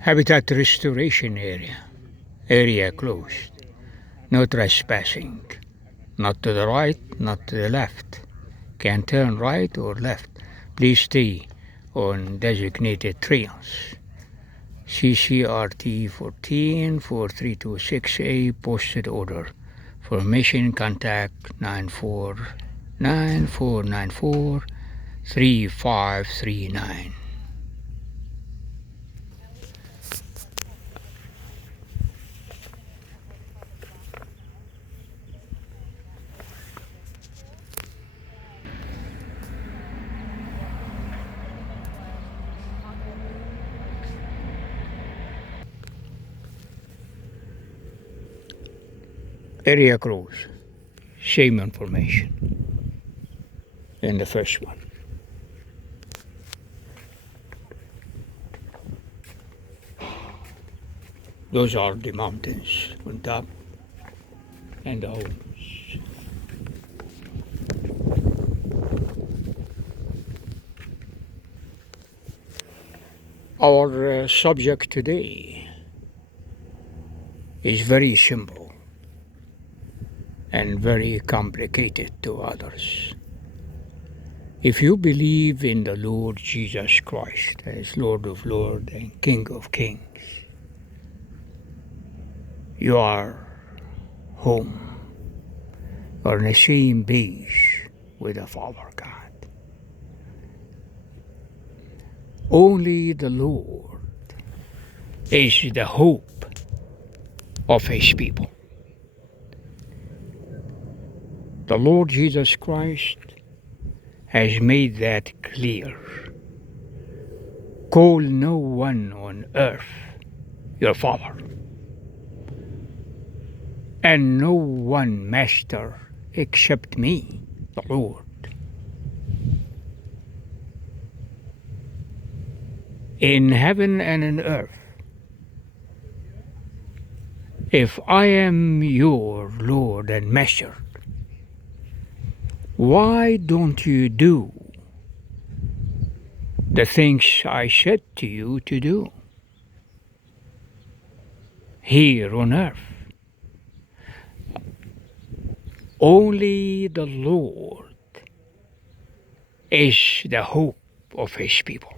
Habitat restoration area. Area closed. No trespassing. Not to the right, not to the left. Can turn right or left. Please stay on designated trails. CCRT 144326A posted order. Formation contact 9494943539. Area close. Same information in the first one. Those are the mountains on top and the homes. Our subject today is very simple and very complicated to others. If you believe in the Lord Jesus Christ as Lord of Lords and King of Kings, you are home or on the same page with the Father God. Only the Lord is the hope of His people. The Lord Jesus Christ has made that clear. Call no one on earth your Father, and no one Master except me, the Lord. In heaven and in earth, if I am your Lord and Master, why don't you do the things I said to you to do here on earth? Only the Lord is the hope of His people.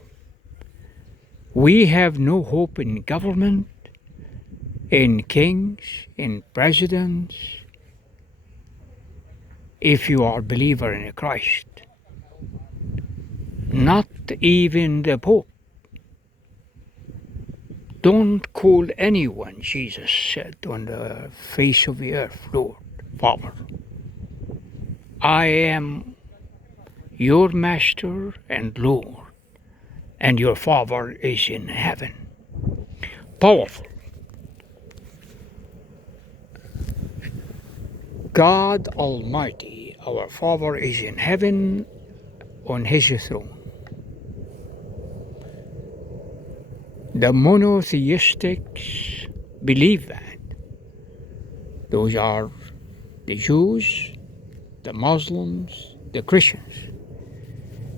We have no hope in government, in kings, in presidents, if you are a believer in Christ. Not even the Pope. Don't call anyone, Jesus said, on the face of the earth, Lord, Father. I am your Master and Lord, and your Father is in heaven. Powerful. God Almighty, our Father, is in heaven on His throne. The monotheistics believe that. Those are the Jews, the Muslims, the Christians.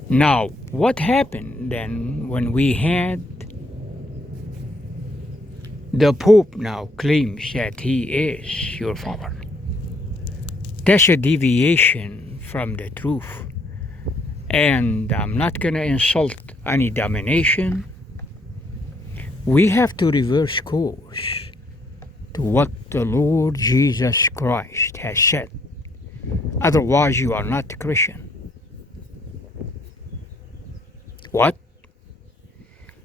Now, what happened then when we had the Pope now claims that he is your Father? That's a deviation from the truth. And I'm not going to insult any domination. We have to reverse course to what the Lord Jesus Christ has said. Otherwise, you are not Christian. What?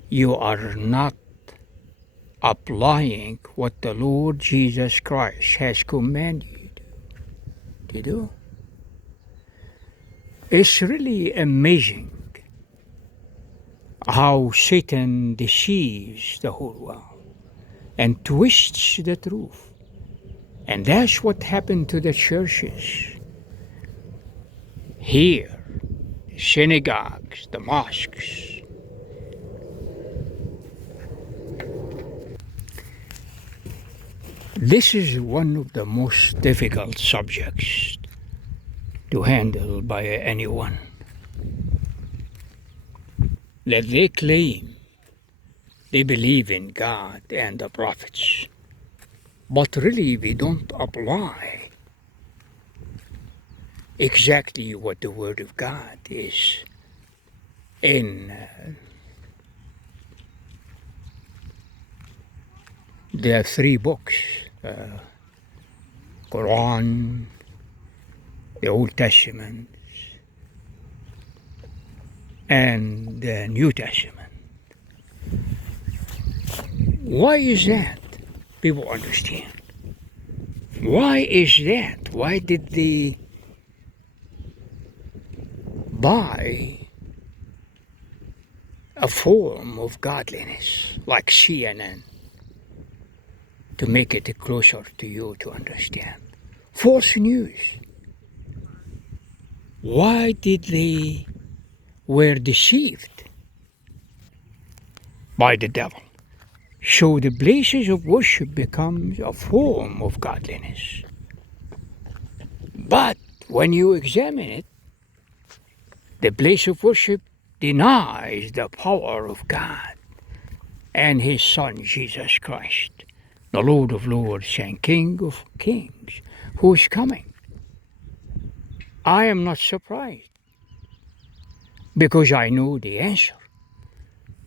You are not applying what the Lord Jesus Christ has commanded you to do. It's really amazing how Satan deceives the whole world and twists the truth. And that's what happened to the churches. Here, the synagogues, the mosques. This is one of the most difficult subjects to handle by anyone. That they claim they believe in God and the prophets, but really we don't apply exactly what the Word of God is in the three books, Quran, the Old Testament, and the New Testament. Why is that? People understand. Why is that? Why did they buy a form of godliness like CNN to make it closer to you to understand? False news. Why did they were deceived by the devil? So the places of worship becomes a form of godliness. But when you examine it, the place of worship denies the power of God and His Son Jesus Christ, the Lord of Lords and King of Kings, who is coming. I am not surprised because I know the answer.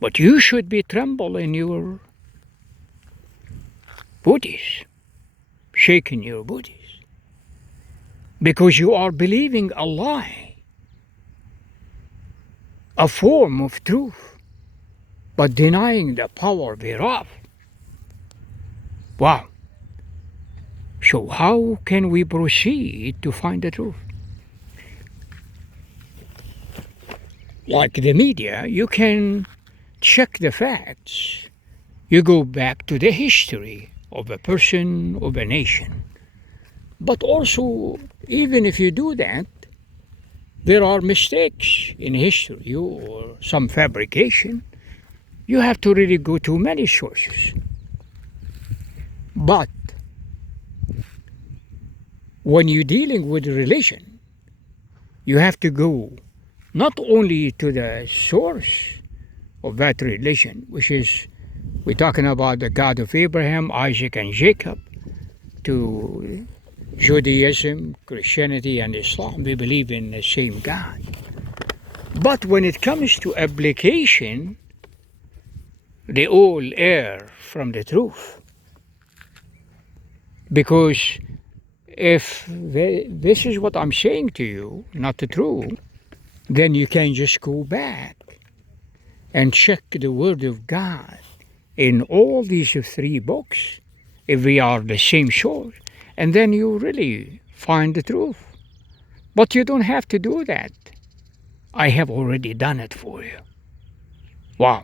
But you should be tremble in your booties, shaking your booties, because you are believing a lie, a form of truth, but denying the power thereof. Wow. So how can we proceed to find the truth? Like the media, you can check the facts. You go back to the history of a person, of a nation. But also, even if you do that, there are mistakes in history or some fabrication. You have to really go to many sources. But when you're dealing with religion, you have to go not only to the source of that religion, which is, we're talking about the God of Abraham, Isaac, and Jacob, to Judaism, Christianity, and Islam. We believe in the same God. But when it comes to application, they all err from the truth. Because if this is what I'm saying to you, not the truth, then you can just go back and check the Word of God in all these three books, if we are the same source, and then you really find the truth. But you don't have to do that. I have already done it for you. Wow.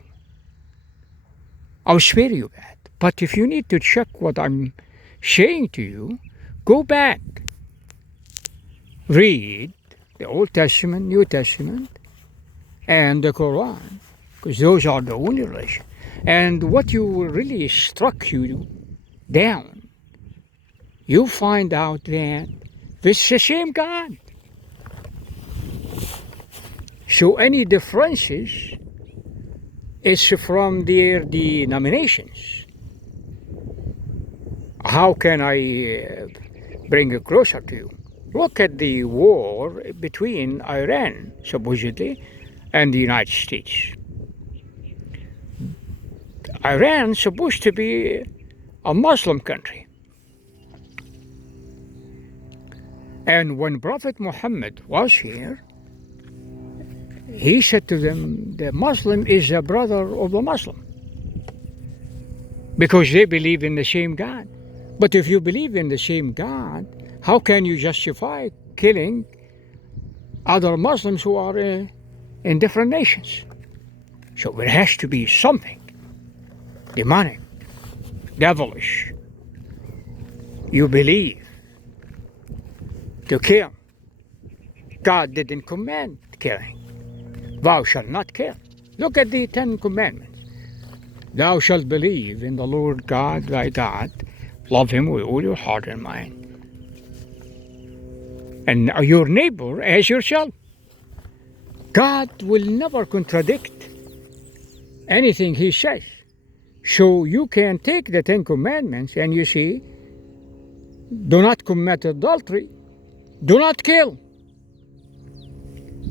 I'll spare you that. But if you need to check what I'm saying to you, go back. Read the Old Testament, New Testament, and the Quran, because those are the only religion. And what you really struck you down, you find out that this is the same God. So any differences is from their denominations. How can I bring it closer to you? Look at the war between Iran, supposedly, and the United States. Iran is supposed to be a Muslim country. And when Prophet Muhammad was here, he said to them, the Muslim is a brother of a Muslim, because they believe in the same God. But if you believe in the same God, how can you justify killing other Muslims who are in different nations? So there has to be something demonic, devilish. You believe to kill. God didn't command killing. Thou shalt not kill. Look at the 10 Commandments. Thou shalt believe in the Lord God thy God, love Him with all your heart and mind, and your neighbor as yourself. God will never contradict anything He says. So you can take the Ten Commandments and you see, do not commit adultery, do not kill.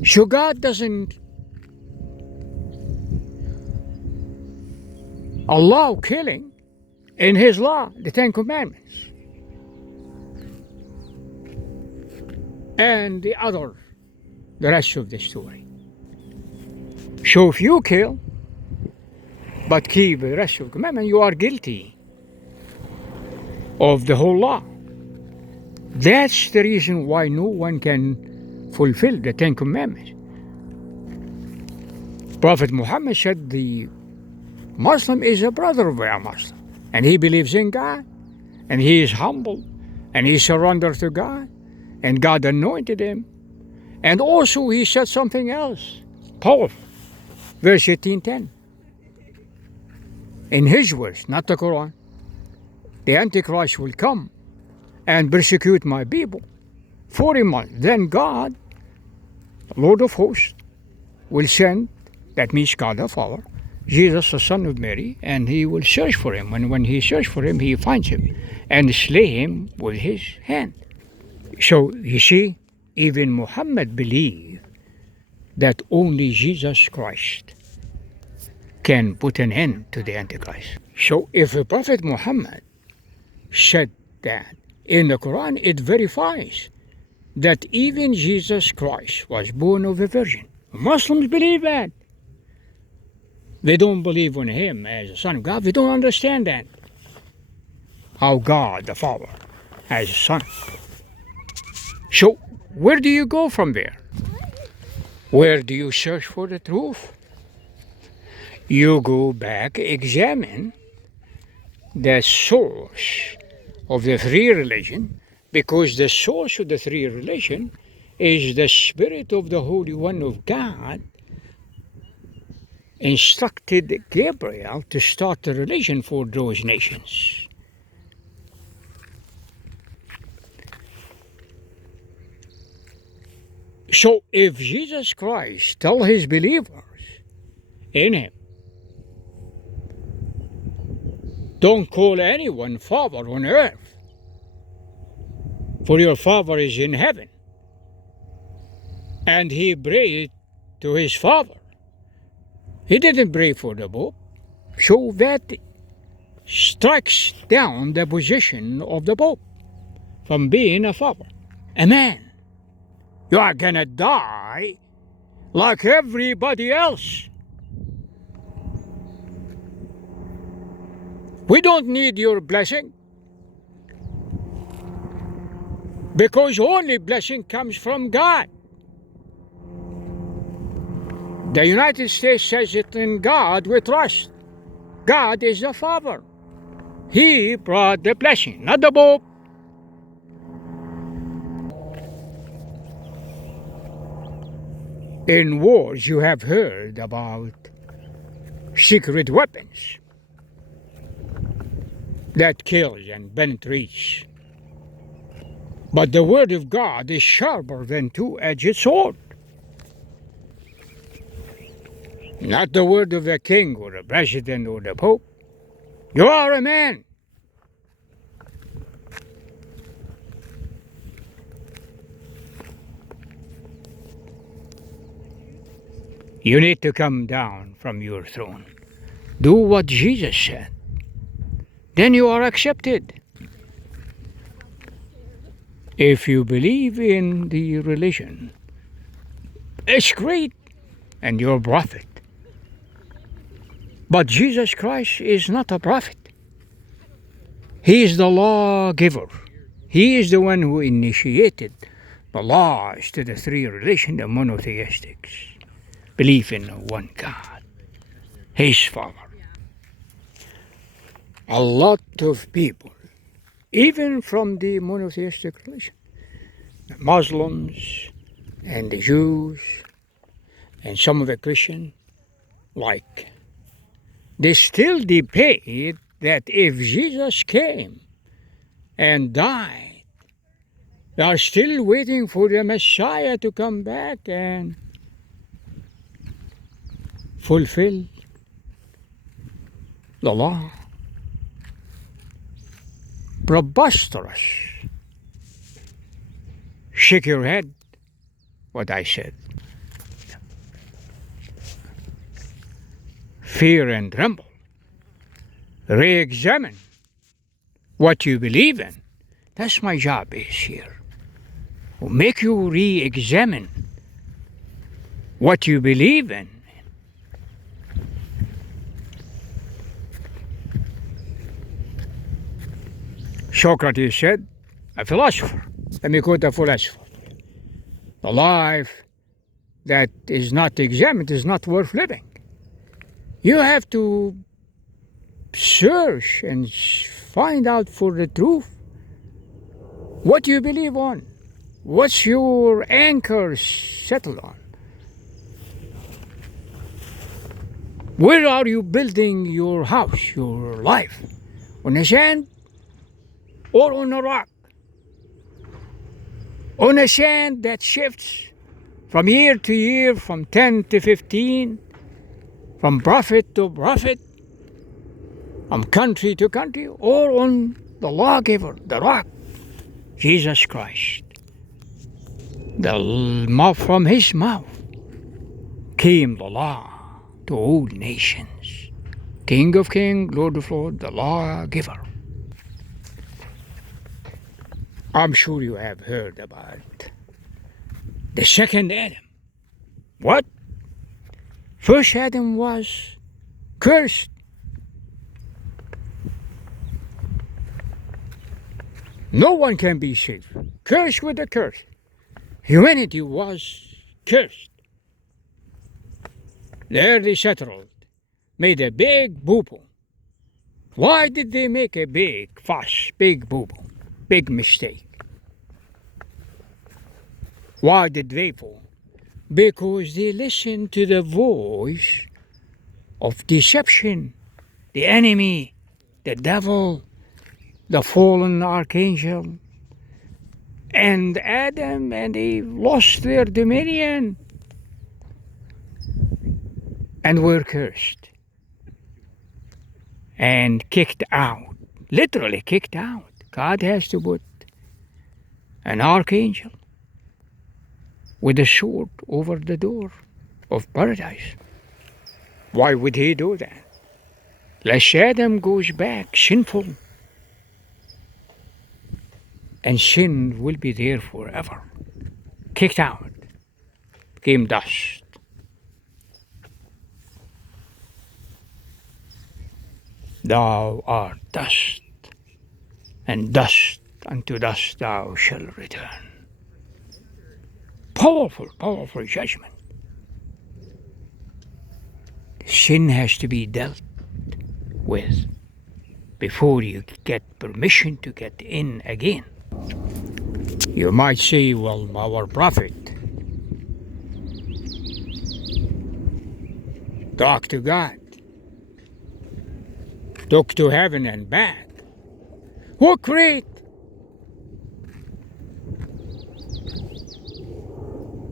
So God doesn't allow killing in His law, the Ten Commandments. And the rest of the story. So if you kill, but keep the rest of the commandment, you are guilty of the whole law. That's the reason why no one can fulfill the Ten Commandments. Prophet Muhammad said the Muslim is a brother of a Muslim, and he believes in God, and he is humble, and he surrendered to God, and God anointed him. And also he said something else, powerful, verse 18:10. In his words, not the Quran, the Antichrist will come and persecute my people 40 months. Then God, the Lord of hosts, will send, that means God the Father, Jesus, the son of Mary, and he will search for him. And when he searches for him, he finds him and slay him with his hand. So you see, even Muhammad believed that only Jesus Christ can put an end to the Antichrist. So if the Prophet Muhammad said that in the Quran, it verifies that even Jesus Christ was born of a virgin. Muslims believe that. They don't believe in him as a son of God. They don't understand that. How God the Father has a son. So where do you go from there? Where do you search for the truth? You go back, examine the source of the three religion, because the source of the three religion is the Spirit of the Holy One of God instructed Gabriel to start the religion for those nations. So if Jesus Christ tell his believers in him, don't call anyone Father on earth, for your Father is in heaven. And he prayed to his Father. He didn't pray for the Pope. So that strikes down the position of the Pope from being a father. A man. You are gonna die like everybody else. We don't need your blessing, because only blessing comes from God. The United States says it, in God we trust. God is the Father. He brought the blessing, not the Pope. In wars you have heard about secret weapons that kills and penetrates. But the word of God is sharper than two-edged sword. Not the word of the king or the president or the Pope. You are a man. You need to come down from your throne. Do what Jesus said. Then you are accepted. If you believe in the religion, it's great, and you're a prophet. But Jesus Christ is not a prophet. He is the lawgiver. He is the one who initiated the laws to the three religions, the monotheistics. Believe in one God, His Father. A lot of people, even from the monotheistic religion, the Muslims and the Jews and some of the Christians, they still debate that if Jesus came and died, they are still waiting for the Messiah to come back and fulfill the law. Preposterous. Shake your head, what I said. Fear and tremble. Re-examine what you believe in. That's my job is here. Make you re-examine what you believe in. Socrates said, a philosopher, let me quote a philosopher, the life that is not examined is not worth living. You have to search and find out for the truth what you believe on, what's your anchor settled on. Where are you building your house, your life? On the sand or on a rock? On a sand that shifts from year to year, from 10 to 15, from prophet to prophet, from country to country, or on the lawgiver, the rock, Jesus Christ. From his mouth came the law to all nations. King of kings, Lord of lords, the lawgiver. I'm sure you have heard about the second Adam. What? First Adam was cursed. No one can be saved. Cursed with a curse. Humanity was cursed. There they settled, made a big boo-boo. Why did they make a big fuss, big boo-boo, big mistake? Why did they fall? Because they listened to the voice of deception, the enemy, the devil, the fallen archangel, and Adam and Eve lost their dominion and were cursed and kicked out, literally kicked out. God has to put an archangel with a sword over the door of paradise. Why would he do that? Lest Adam goes back sinful, and sin will be there forever. Kicked out, became dust. Thou art dust, and dust unto dust thou shalt return. Powerful, powerful judgment. Sin has to be dealt with before you get permission to get in again. You might say, well, our prophet talked to God, took to heaven and back. Oh, great!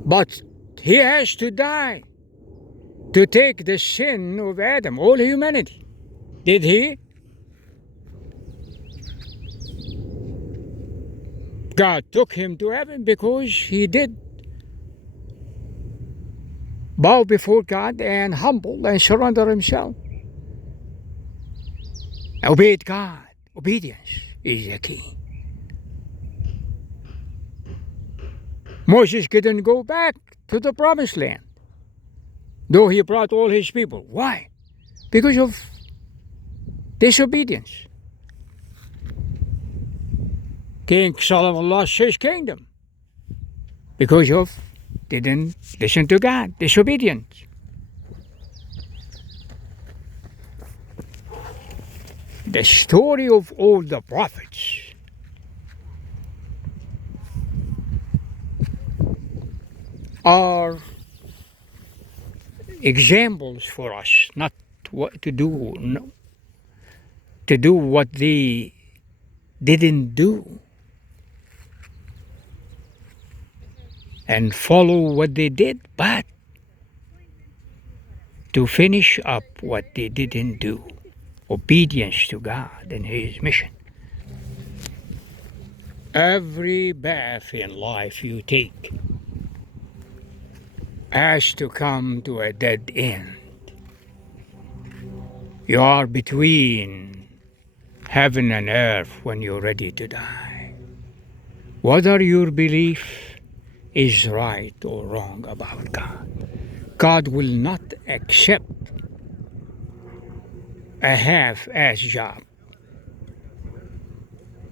But he has to die to take the sin of Adam, all humanity. Did he? God took him to heaven because he did bow before God and humble and surrender himself. Obeyed God. Obedience is the key. Moses couldn't go back to the promised land, though he brought all his people. Why? Because of disobedience. King Solomon lost his kingdom because of didn't listen to God, disobedience. The story of all the prophets are examples for us, not what to do, no, to do what they didn't do, and follow what they did, but to finish up what they didn't do. obedience to God and His mission. Every path in life you take has to come to a dead end. You are between heaven and earth when you're ready to die. Whether your belief is right or wrong about God, God will not accept a half-ass job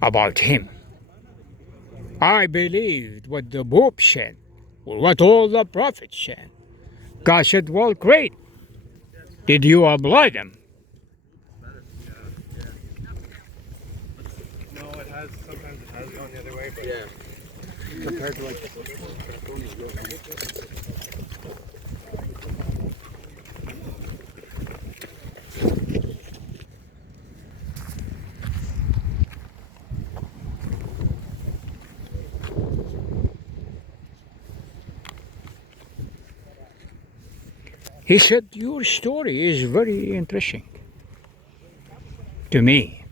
about Him. I believed what the Pope said, or what all the prophets said. God said, well, great. Did you apply them? No, it has. Sometimes it has gone the other way, but yeah. Compared to like. He said, your story is very interesting to me.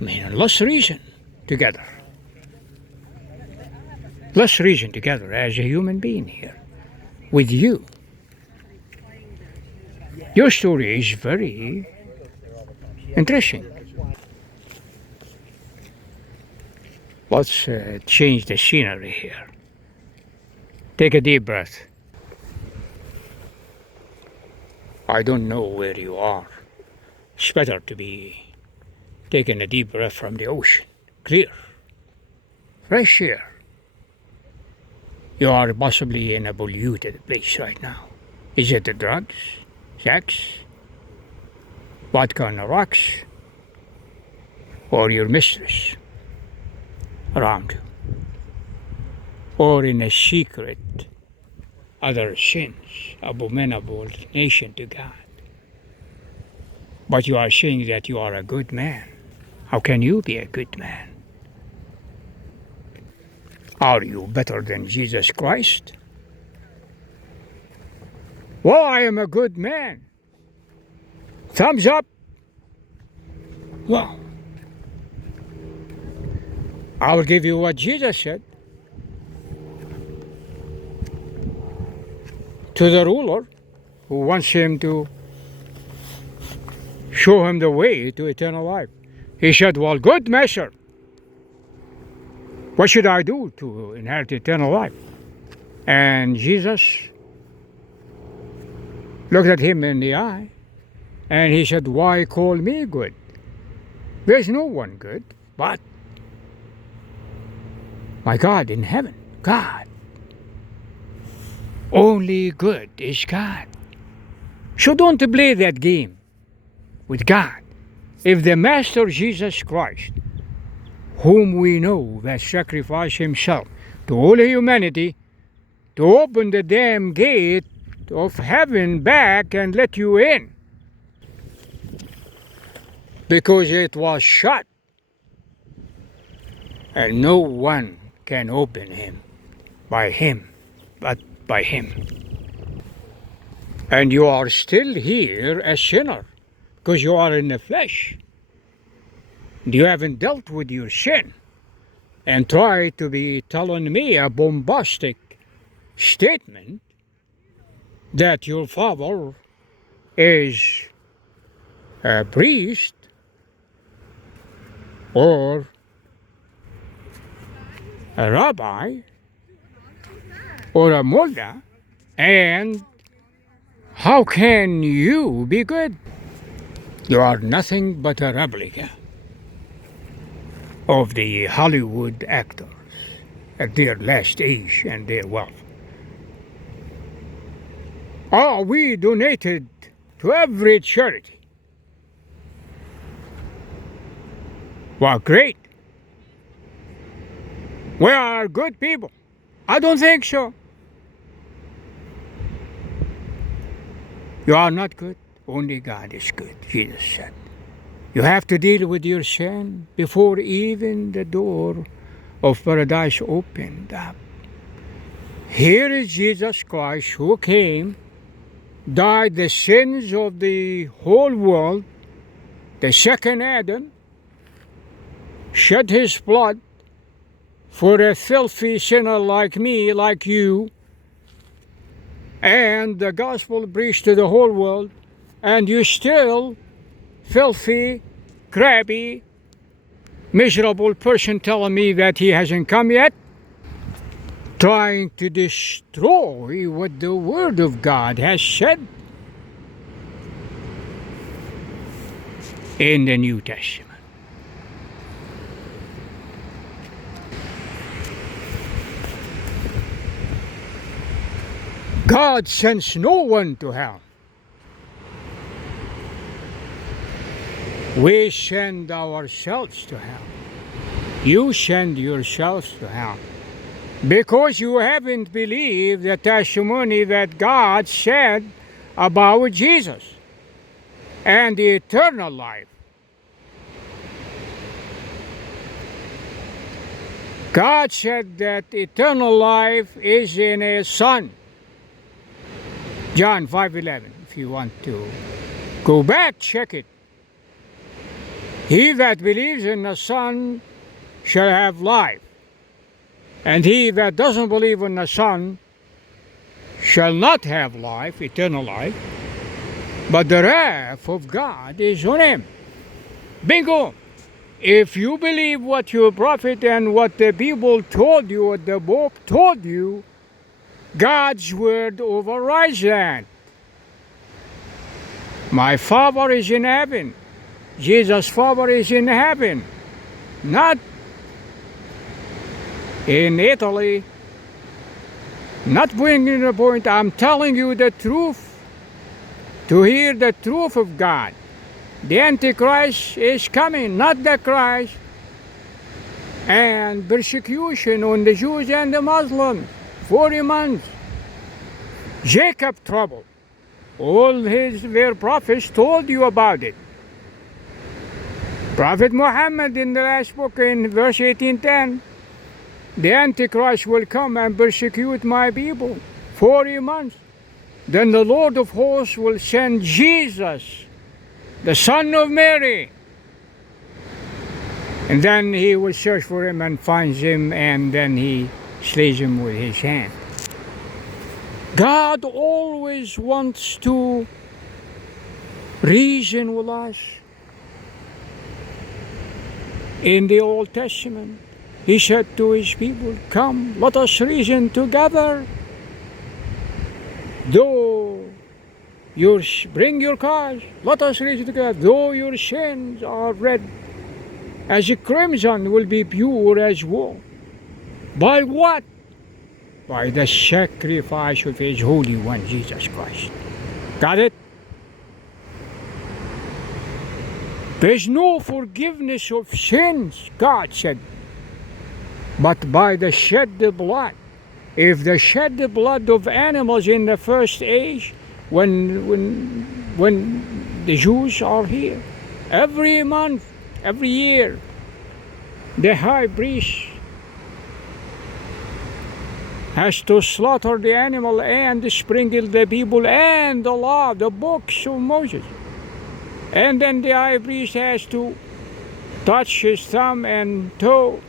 I mean, let's reason together. Let's reason together as a human being here with you. Your story is very interesting. Let's change the scenery here. Take a deep breath. I don't know where you are. It's better to be taking a deep breath from the ocean. Clear. Fresh air. You are possibly in a polluted place right now. Is it the drugs? Sex? Vodka on the rocks? Or your mistress around you? Or in a secret other sins, abominable nation to God? But you are saying that you are a good man. How can you be a good man? Are you better than Jesus Christ? Well, I am a good man. Thumbs up. Well, I will give you what Jesus said to the ruler who wants him to show him the way to eternal life. He said, well, good master, what should I do to inherit eternal life? And Jesus looked at him in the eye and he said, why call me good? There's no one good but my God in heaven. God. Only good is God. So don't play that game with God. If the Master Jesus Christ, whom we know that sacrificed himself to all humanity to open the damn gate of heaven back and let you in, because it was shut and no one can open him but by him. And you are still here a sinner because you are in the flesh. You haven't dealt with your sin and try to be telling me a bombastic statement that your father is a priest or a rabbi or a mullah, and how can you be good? You are nothing but a replica of the Hollywood actors at their last age and their wealth. Oh, we donated to every charity. Well, great. We are good people. I don't think so. You are not good. Only God is good, Jesus said. You have to deal with your sin before even the door of paradise opened up. Here is Jesus Christ who came, died the sins of the whole world, the second Adam, shed his blood for a filthy sinner like me, like you, and the gospel preached to the whole world, and you still filthy, crabby, miserable person telling me that he hasn't come yet, trying to destroy what the Word of God has said in the New Testament. God sends no one to hell. We send ourselves to hell. You send yourselves to hell because you haven't believed the testimony that God said about Jesus and the eternal life. God said that eternal life is in His Son. John 5:11, if you want to go back, check it. He that believes in the Son shall have life, and he that doesn't believe in the Son shall not have life, eternal life, but the wrath of God is on him. Bingo! If you believe what your prophet and what the people told you, what the book told you, God's word overrides that. My Father is in heaven. Jesus' Father is in heaven, not in Italy. Not bringing the point, I'm telling you the truth, to hear the truth of God. The Antichrist is coming, not the Christ. And persecution on the Jews and the Muslims, 40 months. Jacob trouble. All their prophets told you about it. Prophet Muhammad in the last book in verse 18:10, the Antichrist will come and persecute my people 40 months. Then the Lord of hosts will send Jesus, the son of Mary. And then he will search for him and finds him, and then he slays him with his hand. God always wants to reason with us. In the Old Testament, He said to His people, come, let us reason together. Though bring your cause, let us reason together. Though your sins are red as a crimson, will be pure as wool. By what? By the sacrifice of His Holy One, Jesus Christ. Got it? There's no forgiveness of sins, God said, but by the shed blood. If they shed the blood of animals in the first age, when the Jews are here, every month, every year, the high priest has to slaughter the animal and sprinkle the people and the law, the books of Moses. And then the high priest has to touch his thumb and toe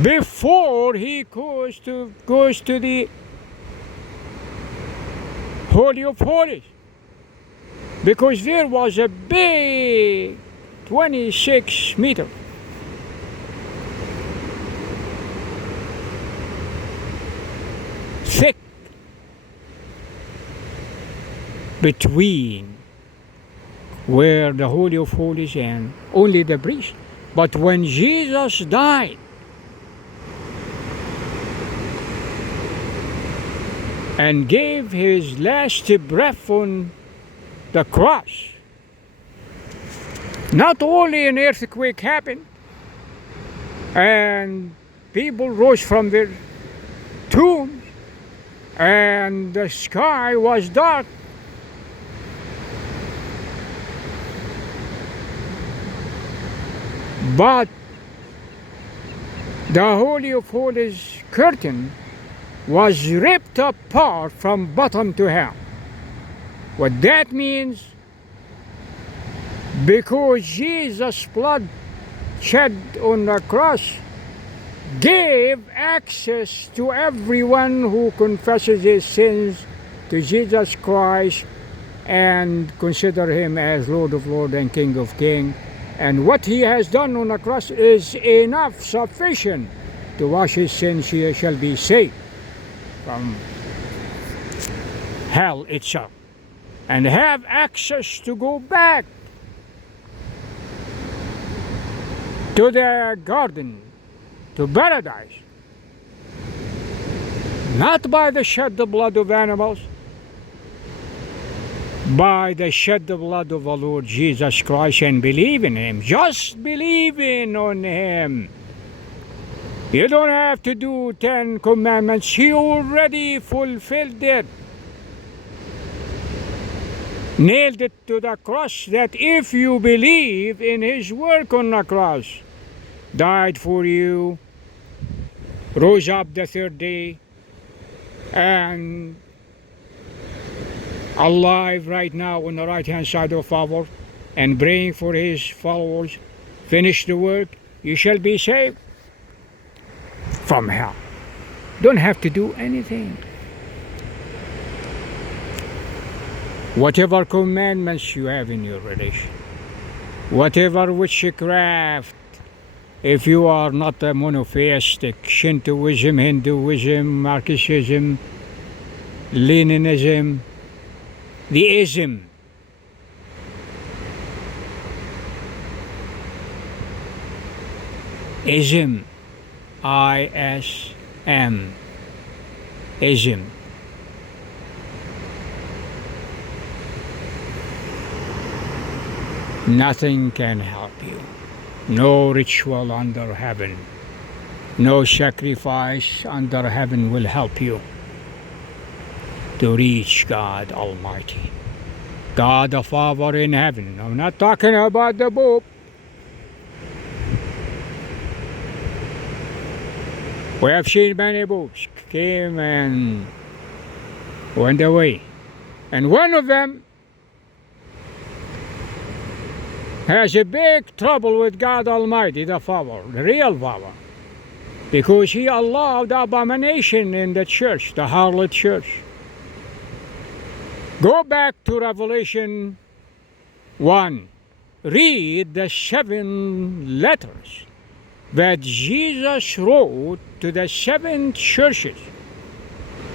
before he goes to the Holy of Holies, because there was a big 26 meter thick between where the Holy of Holies and only the priest. But when Jesus died and gave His last breath on the cross, not only an earthquake happened and people rose from their tombs and the sky was dark, but the Holy of Holies curtain was ripped apart from bottom to hell. What that means, because Jesus' blood shed on the cross gave access to everyone who confesses his sins to Jesus Christ and consider him as Lord of Lords and King of Kings. And what he has done on the cross is enough, sufficient to wash his sins. He shall be saved from hell itself and have access to go back to the garden, to paradise, not by the shed the blood of animals, by the shed the blood of the Lord Jesus Christ, and believe in him. Just believing on him. You don't have to do 10 commandments. He already fulfilled it. Nailed it to the cross, that if you believe in his work on the cross, died for you, rose up the third day, and alive right now on the right hand side of Father, and praying for his followers, finish the work, you shall be saved from hell. Don't have to do anything. Whatever commandments you have in your religion, whatever witchcraft, if you are not a monotheistic, Shintoism, Hinduism, Marxism, Leninism, the ism, ism, I-S-M, ism. Nothing can help you. No ritual under heaven, no sacrifice under heaven will help you to reach God Almighty, God the Father in heaven. I'm not talking about the Pope. We have seen many popes came and went away, and one of them has a big trouble with God Almighty, the Father, the real Father, because he allowed abomination in the church, the harlot church. Go back to Revelation 1. Read the 7 letters that Jesus wrote to the 7 churches,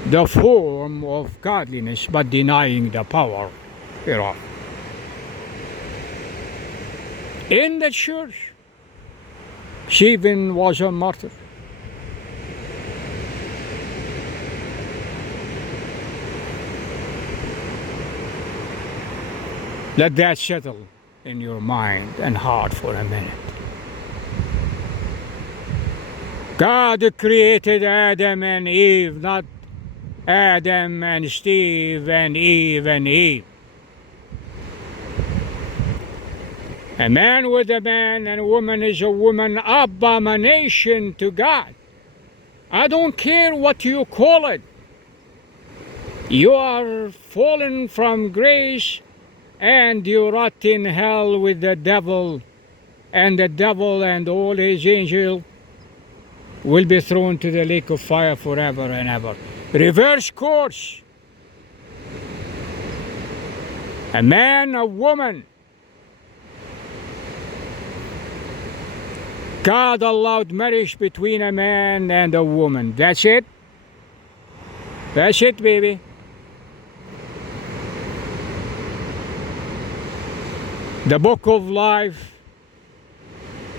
the form of godliness, but denying the power thereof. In the church, Stephen was a martyr. Let that settle in your mind and heart for a minute. God created Adam and Eve, not Adam and Steve and Eve and Eve. A man with a man and a woman is a woman, abomination to God. I don't care what you call it. You are fallen from grace and you rot in hell with the devil and all his angels will be thrown to the lake of fire forever and ever. Reverse course. A man, a woman. God allowed marriage between a man and a woman. That's it. That's it, baby. The book of life.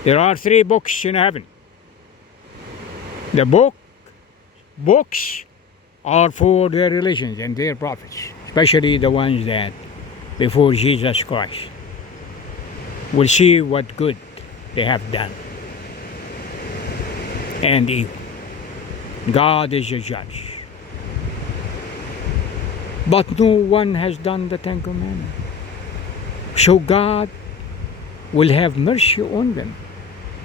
There are 3 books in heaven. The books are for their religions and their prophets, especially the ones that before Jesus Christ. We'll see what good they have done and evil. God is a judge. But no one has done the 10 Commandments. So God will have mercy on them.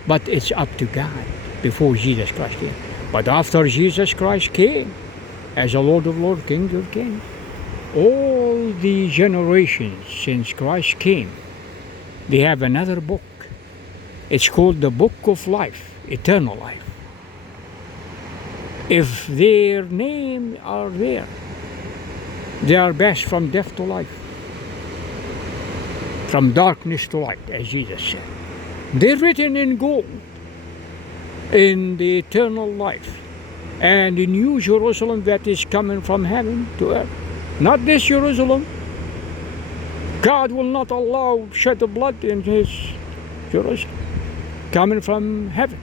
But it's up to God before Jesus Christ came. But after Jesus Christ came as a Lord of Lords, King of Kings, all the generations since Christ came, they have another book. It's called the Book of Life, eternal life. If their names are there, they are passed from death to life, from darkness to light, as Jesus said. They're written in gold in the eternal life and in New Jerusalem that is coming from heaven to earth. Not this Jerusalem. God will not allow shed of blood in his Jerusalem. Coming from heaven,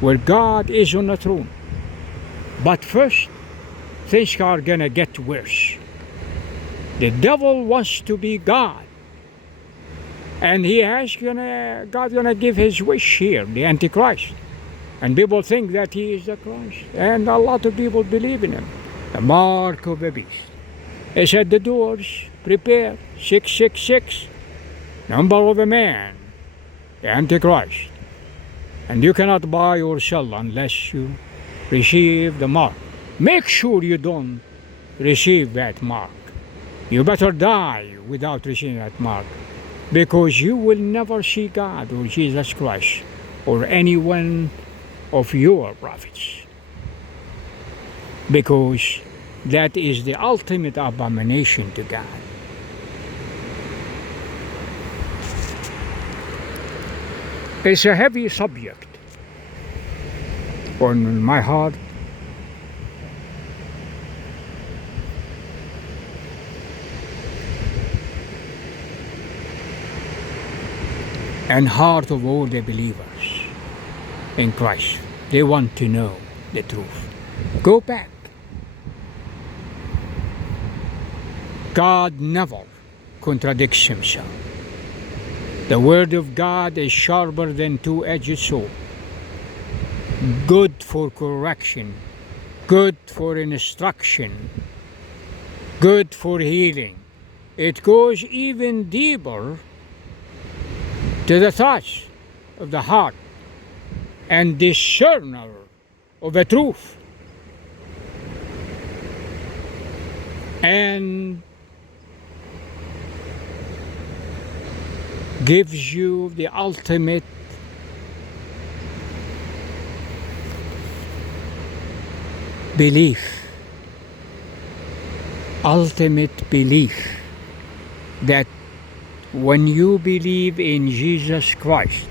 where God is on the throne. But first, things are gonna get worse. The devil wants to be God. And God's gonna give his wish here, the Antichrist. And people think that he is the Christ. And a lot of people believe in him. The mark of the beast. It's at the doors. Prepare. 666. Number of a man. The Antichrist. And you cannot buy or sell unless you receive the mark. Make sure you don't receive that mark. You better die without receiving that mark, because you will never see God or Jesus Christ or any one of your prophets, because that is the ultimate abomination to God. It's a heavy subject on my heart. And heart of all the believers in Christ. They want to know the truth. Go back. God never contradicts himself. The word of God is sharper than two-edged sword. Good for correction, good for instruction, good for healing. It goes even deeper to the thoughts of the heart and discerner of the truth, and gives you the ultimate belief, that when you believe in Jesus Christ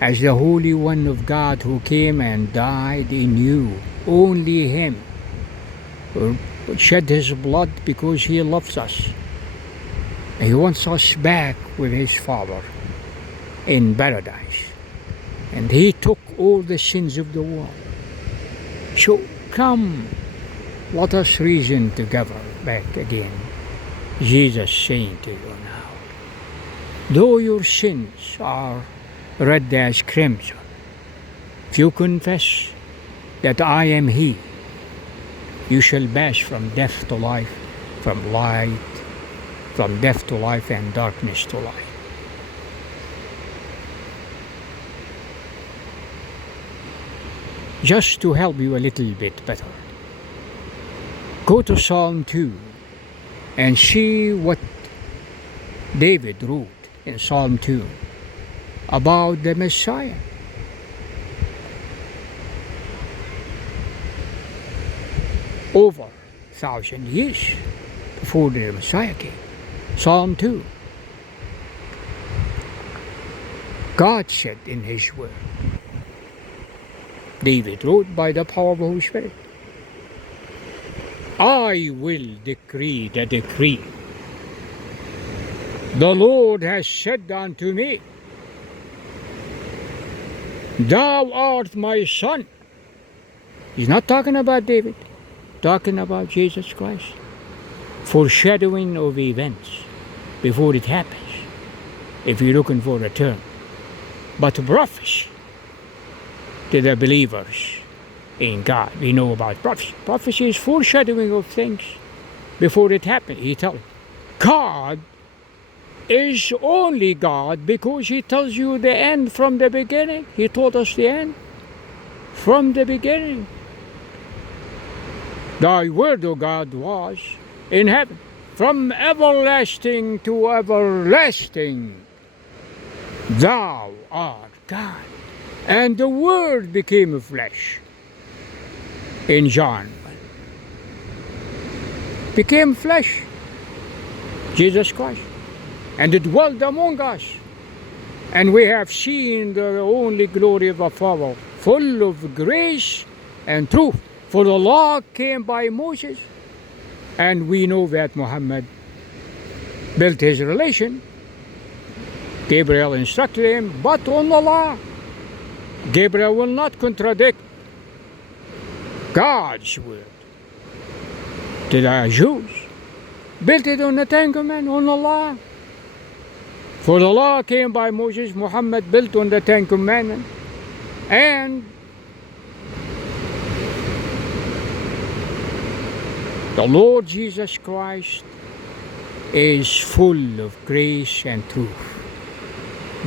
as the Holy One of God who came and died in you, only him shed his blood because he loves us. He wants us back with his Father in paradise. And he took all the sins of the world. So come, let us reason together back again. Jesus saying to you now, though your sins are red as crimson, if you confess that I am he, you shall pass from death to life, from death to life and darkness to light. Just to help you a little bit better, go to Psalm 2 and see what David wrote in Psalm 2 about the Messiah. Over 1,000 years before the Messiah came. Psalm 2. God said in his word. David wrote by the power of the Holy Spirit. I will decree the decree. The Lord has said unto me, thou art my son. He's not talking about David, talking about Jesus Christ. Foreshadowing of events before it happens, if you're looking for a term. But prophecy to the believers in God. We know about prophecy. Prophecy is foreshadowing of things before it happens. He tells God is only God because he tells you the end from the beginning. He told us the end from the beginning. Thy word, O God, was in heaven from everlasting to everlasting. Thou art God. And the Word became flesh. In John. Became flesh. Jesus Christ. And it dwelt among us. And we have seen the only glory of the Father, full of grace and truth. For the law came by Moses. And we know that Muhammad built his relation. Gabriel instructed him, but on the law. Gabriel will not contradict God's word. To the Jews, built it on the Ten Commandments, on the law. For the law came by Moses, Muhammad built on the Ten Commandments. And the Lord Jesus Christ is full of grace and truth.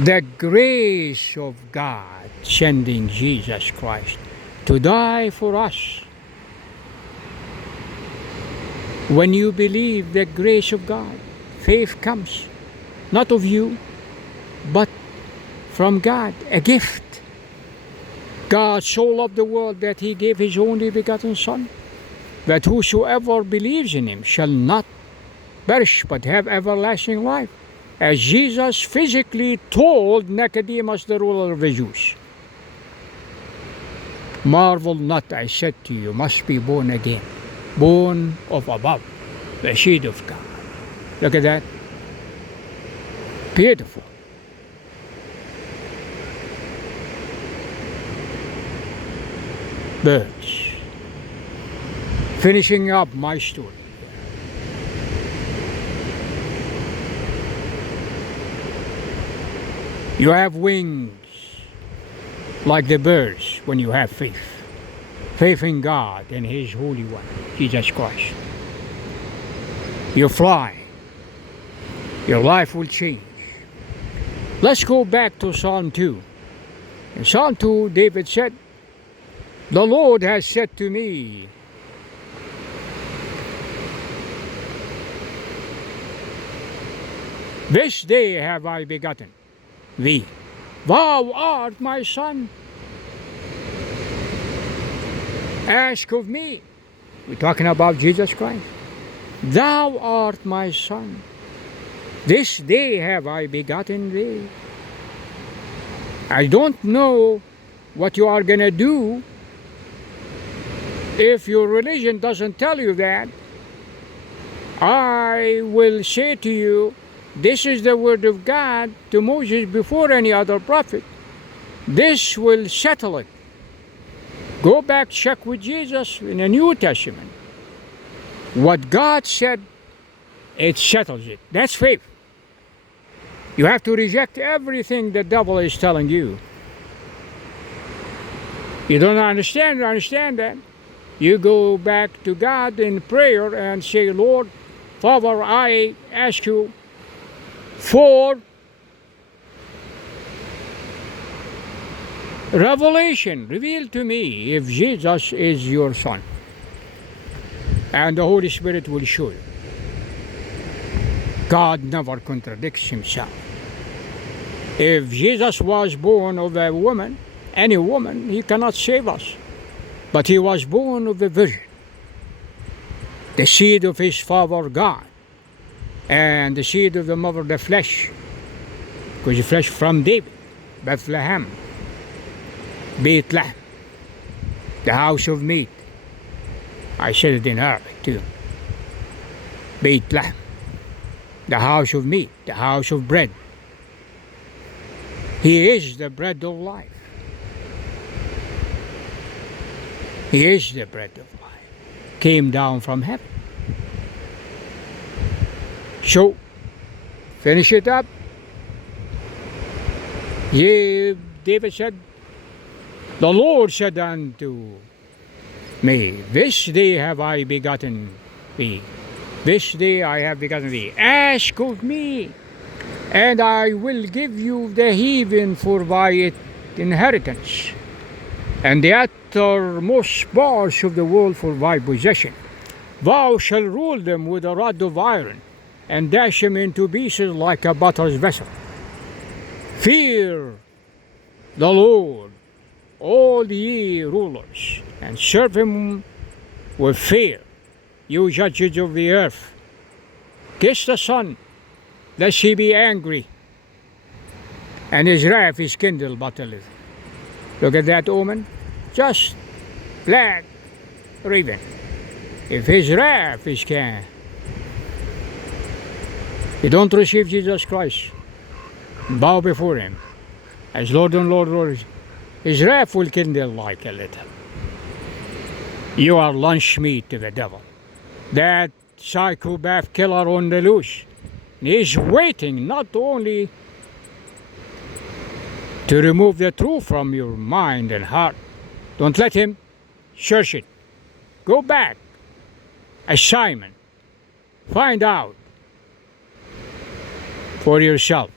The grace of God sending Jesus Christ to die for us. When you believe the grace of God, faith comes, not of you, but from God, a gift. God so loved the world that He gave His only begotten Son, that whosoever believes in Him shall not perish but have everlasting life. As Jesus physically told Nicodemus, the ruler of the Jews. Marvel not, I said to you, must be born again. Born of above, the seed of God. Look at that. Beautiful. Birds. Finishing up my story. You have wings like the birds when you have faith. Faith in God and His Holy One, Jesus Christ. You fly. Your life will change. Let's go back to Psalm 2. In Psalm 2, David said, the Lord has said to me, this day have I begotten thee. Thou art my son. Ask of me. We're talking about Jesus Christ. Thou art my son. This day have I begotten thee. I don't know what you are going to do if your religion doesn't tell you that. I will say to you, this is the word of God to Moses before any other prophet. This will settle it. Go back, check with Jesus in the New Testament. What God said, it settles it. That's faith. You have to reject everything the devil is telling you. You don't understand that. You go back to God in prayer and say, Lord, Father, I ask you for revelation. Reveal to me if Jesus is your son. And the Holy Spirit will show you. God never contradicts Himself. If Jesus was born of a woman, any woman, He cannot save us. But He was born of a virgin, the seed of His Father God, and the seed of the mother, the flesh, because the flesh from David, Bethlehem, Bethlehem, the house of meat. I said it in Arabic too. Bethlehem, the house of meat, the house of bread. He is the bread of life. He is the bread of life. Came down from heaven. So, finish it up. David said, the Lord said unto me, this day have I begotten thee. This day I have begotten thee. Ask of me, and I will give you the heathen for thy inheritance, and the uttermost parts of the world for thy possession. Thou shalt rule them with a rod of iron, and dash them into pieces like a potter's vessel. Fear the Lord, all ye rulers, and serve him with fear, you judges of the earth. Kiss the Son, lest he be angry, and his wrath is kindled but a little. Look at that omen, just black raven. If his wrath is you don't receive Jesus Christ, bow before him as Lord and Lord, his wrath will kindle like a little. You are lunch meat to the devil. That psychopath killer on the loose. He's waiting not only to remove the truth from your mind and heart. Don't let him. Search it. Go back. As Simon. Find out for yourself.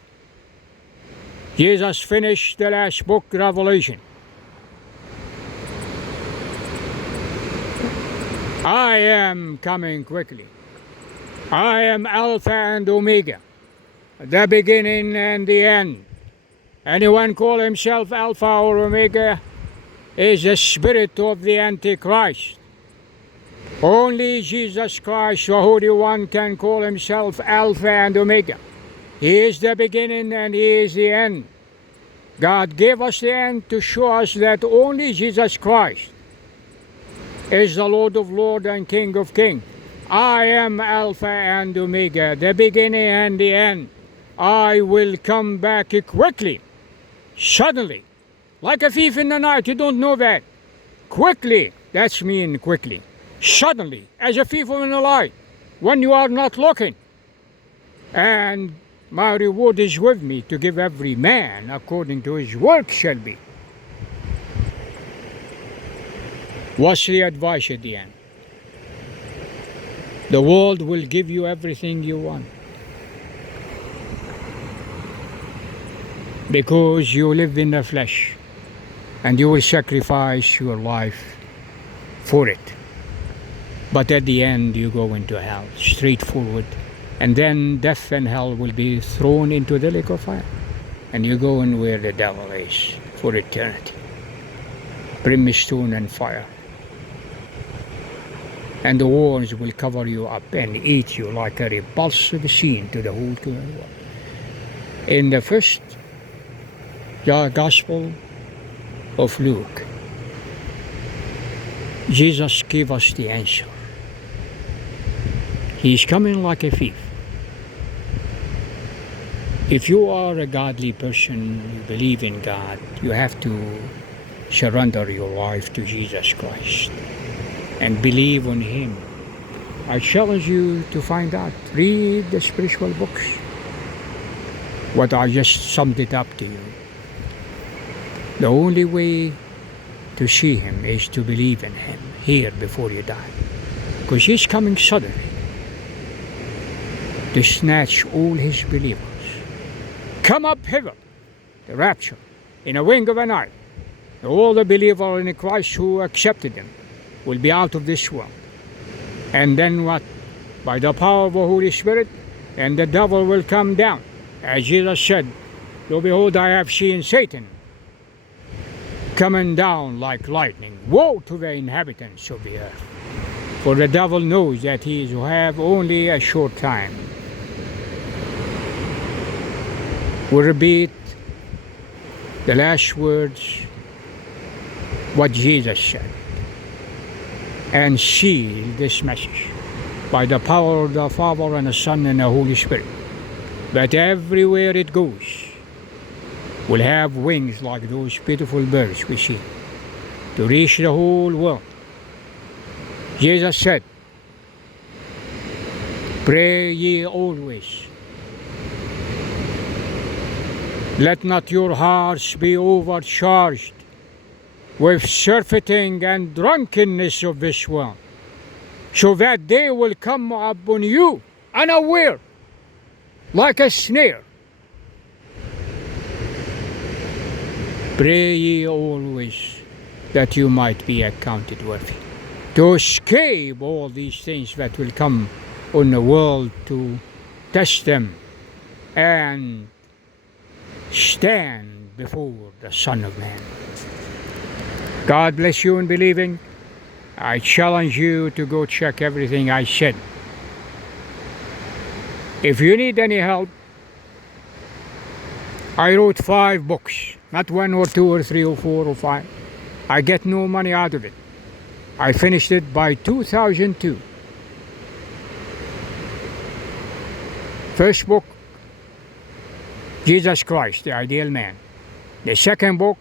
Jesus finished the last book, Revelation. I am coming quickly. I am Alpha and Omega, the beginning and the end. Anyone call himself Alpha or Omega is the spirit of the Antichrist. Only Jesus Christ, the Holy One, can call himself Alpha and Omega. He is the beginning and he is the end. God gave us the end to show us that only Jesus Christ is the Lord of Lords and King of Kings. I am Alpha and Omega, the beginning and the end. I will come back quickly, suddenly, like a thief in the night. You don't know that. Quickly, that's mean quickly. Suddenly, as a thief in the night, when you are not looking. And my reward is with me to give every man according to his work shall be. What's the advice at the end? The world will give you everything you want, because you live in the flesh and you will sacrifice your life for it. But at the end you go into hell, straightforward, and then death and hell will be thrown into the lake of fire, and you go in where the devil is for eternity, brimstone and fire. And the worms will cover you up and eat you like a repulsive scene to the whole world. In the first Gospel of Luke, Jesus gave us the answer. He is coming like a thief. If you are a godly person, you believe in God, you have to surrender your life to Jesus Christ and believe on him. I challenge you to find out. Read the spiritual books. What I just summed it up to you. The only way to see him is to believe in him here before you die. Because he's coming suddenly to snatch all his believers. Come up hither, the rapture, in a wink of an eye. All the believers in Christ who accepted him will be out of this world. And then what? By the power of the Holy Spirit, and the devil will come down. As Jesus said, lo, behold, I have seen Satan coming down like lightning. Woe to the inhabitants of the earth. For the devil knows that he is to have only a short time. We'll repeat the last words, what Jesus said, and seal this message by the power of the Father and the Son and the Holy Spirit, that everywhere it goes will have wings like those beautiful birds we see, to reach the whole world. Jesus said, pray ye always. Let not your hearts be overcharged with surfeiting and drunkenness of this world, so that they will come upon you unaware, like a snare. Pray ye always that you might be accounted worthy to escape all these things that will come on the world to test them and stand before the Son of Man. God bless you in believing. I challenge you to go check everything I said. If you need any help, I wrote 5 books, not 1 or 2 or 3 or 4 or 5. I get no money out of it. I finished it by 2002. First book, Jesus Christ, the Ideal Man. The second book,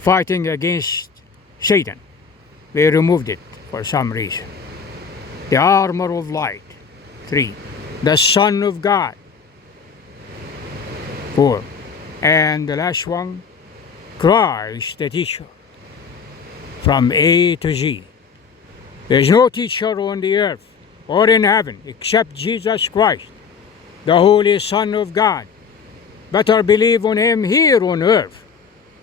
Fighting Against Satan. We removed it for some reason. The Armor of Light, 3. The Son of God, 4. And the last one, Christ the Teacher, from A to Z. There's no teacher on the earth or in heaven except Jesus Christ, the Holy Son of God. Better believe on Him here on earth,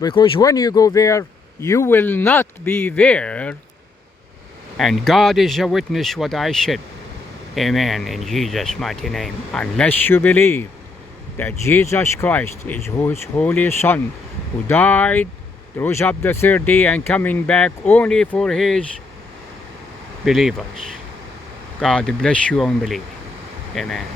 because when you go there, you will not be there. And God is a witness what I said. Amen, in Jesus' mighty name. Unless you believe that Jesus Christ is His Holy Son, who died, rose up the third day, and coming back only for His believers. God bless you on believing. Amen.